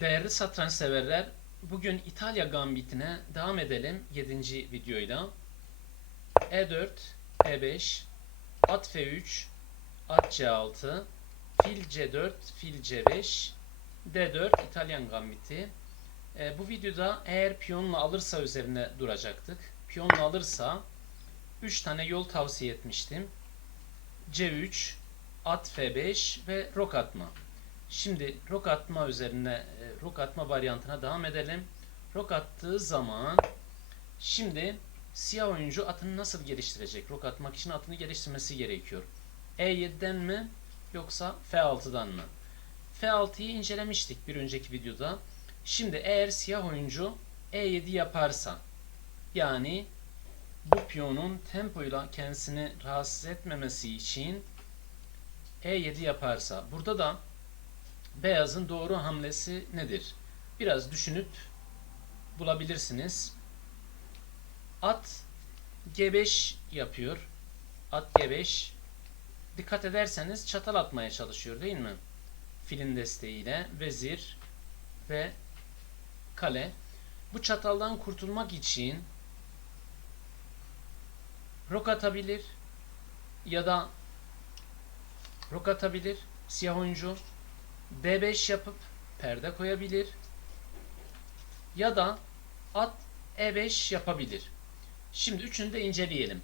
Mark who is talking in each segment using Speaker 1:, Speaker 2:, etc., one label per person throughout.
Speaker 1: Değerli satranç severler, bugün İtalya Gambit'ine devam edelim 7. videoyla. E4, E5, at F3, at C6, fil C4, fil C5, D4 İtalyan Gambit'i. E, bu videoda eğer piyonla alırsa üzerine duracaktık. Piyonla alırsa 3 tane yol tavsiye etmiştim. C3, at F5 ve rok atma. Şimdi rok atma üzerine e, rok atma varyantına devam edelim. Rok attığı zaman şimdi siyah oyuncu atını nasıl geliştirecek? Rok atmak için atını geliştirmesi gerekiyor. E7'den mi yoksa F6'dan mı? F6'yı incelemiştik bir önceki videoda. Şimdi eğer siyah oyuncu E7 yaparsa yani bu piyonun tempoyla kendisini rahatsız etmemesi için E7 yaparsa burada da beyazın doğru hamlesi nedir? Biraz düşünüp bulabilirsiniz. At G5 yapıyor. At G5 dikkat ederseniz çatal atmaya çalışıyor değil mi? Filin desteğiyle vezir ve kale. Bu çataldan kurtulmak için rok atabilir ya da rok atabilir siyah oyuncu D5 yapıp perde koyabilir. Ya da at E5 yapabilir. Şimdi üçünü de inceleyelim.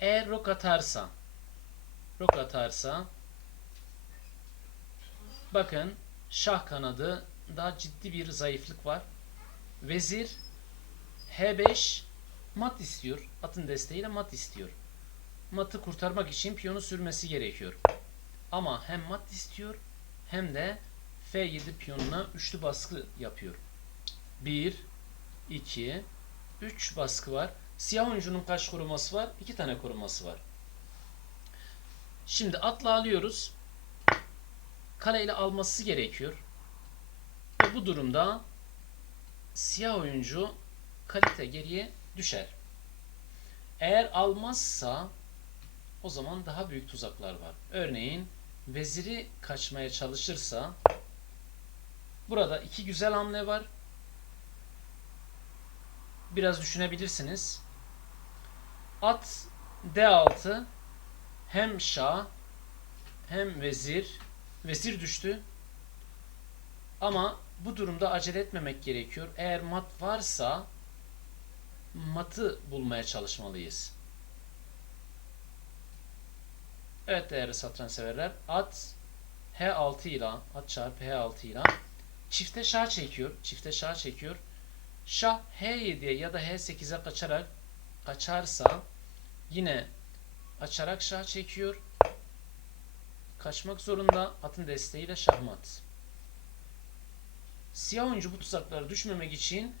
Speaker 1: Eğer rok atarsa rok atarsa bakın şah kanadı daha ciddi bir zayıflık var. Vezir H5 mat istiyor. Atın desteğiyle mat istiyor. Matı kurtarmak için piyonu sürmesi gerekiyor. Ama hem mat istiyor hem de F7 piyonuna üçlü baskı yapıyor. 1, 2, 3 baskı var. Siyah oyuncunun kaç koruması var? 2 tane koruması var. Şimdi atla alıyoruz. Kaleyle alması gerekiyor. Ve bu durumda siyah oyuncu kalite geriye düşer. Eğer almazsa o zaman daha büyük tuzaklar var. Örneğin veziri kaçmaya çalışırsa burada iki güzel hamle var. Biraz düşünebilirsiniz. At D6 hem şah hem vezir vezir düştü. Ama bu durumda acele etmemek gerekiyor. Eğer mat varsa matı bulmaya çalışmalıyız. Evet değerli satranç severler. At H6 ile at çarpı H6 ile çifte şah çekiyor. Çifte şah çekiyor. Şah H7'ye ya da H8'e kaçarak kaçarsa yine açarak şah çekiyor. Kaçmak zorunda atın desteğiyle şahmat. Siyah oyuncu bu tuzaklara düşmemek için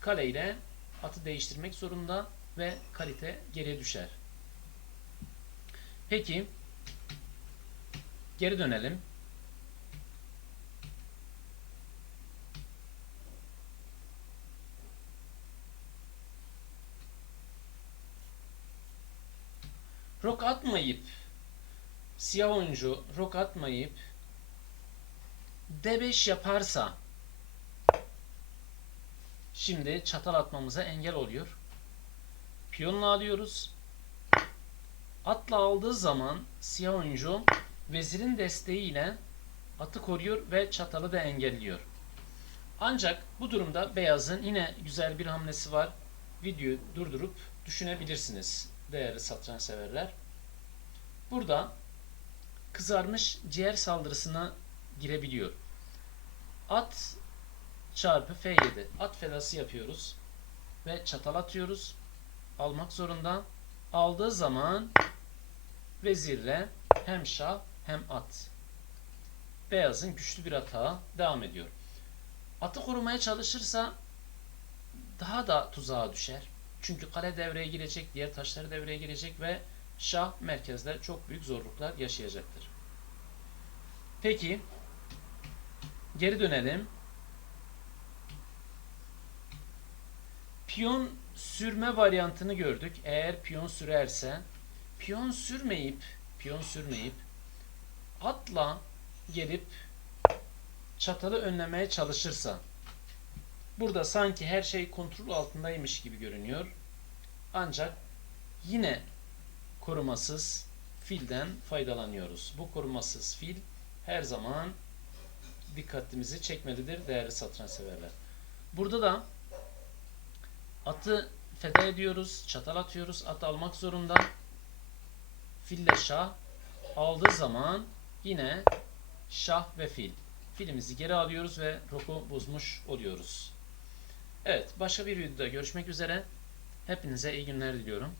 Speaker 1: kaleyle atı değiştirmek zorunda ve kalite geriye düşer. Peki Geri dönelim. Rok atmayıp siyah oyuncu rok atmayıp D5 yaparsa şimdi çatal atmamıza engel oluyor. Piyonla alıyoruz. Atla aldığı zaman siyah oyuncu vezirin desteğiyle atı koruyor ve çatalı da engelliyor. Ancak bu durumda beyazın yine güzel bir hamlesi var. Videoyu durdurup düşünebilirsiniz değerli satranç severler. Burada kızarmış ciğer saldırısına girebiliyor. At çarpı F7. At fedası yapıyoruz. Ve çatal atıyoruz. Almak zorunda. Aldığı zaman vezirle hem şah hem at. Beyazın güçlü bir atağı devam ediyor. Atı korumaya çalışırsa daha da tuzağa düşer. Çünkü kale devreye girecek, diğer taşları devreye girecek ve şah merkezde çok büyük zorluklar yaşayacaktır. Peki geri dönelim. Piyon sürme varyantını gördük. Eğer piyon sürerse piyon sürmeyip piyon sürmeyip atla gelip çatalı önlemeye çalışırsa burada sanki her şey kontrol altındaymış gibi görünüyor. Ancak yine korumasız filden faydalanıyoruz. Bu korumasız fil her zaman dikkatimizi çekmelidir değerli satranç severler. Burada da atı feda ediyoruz, çatal atıyoruz. Atı almak zorunda. Fille şah aldığı zaman yine şah ve fil. Filimizi geri alıyoruz ve roku bozmuş oluyoruz. Evet, başka bir videoda görüşmek üzere. Hepinize iyi günler diliyorum.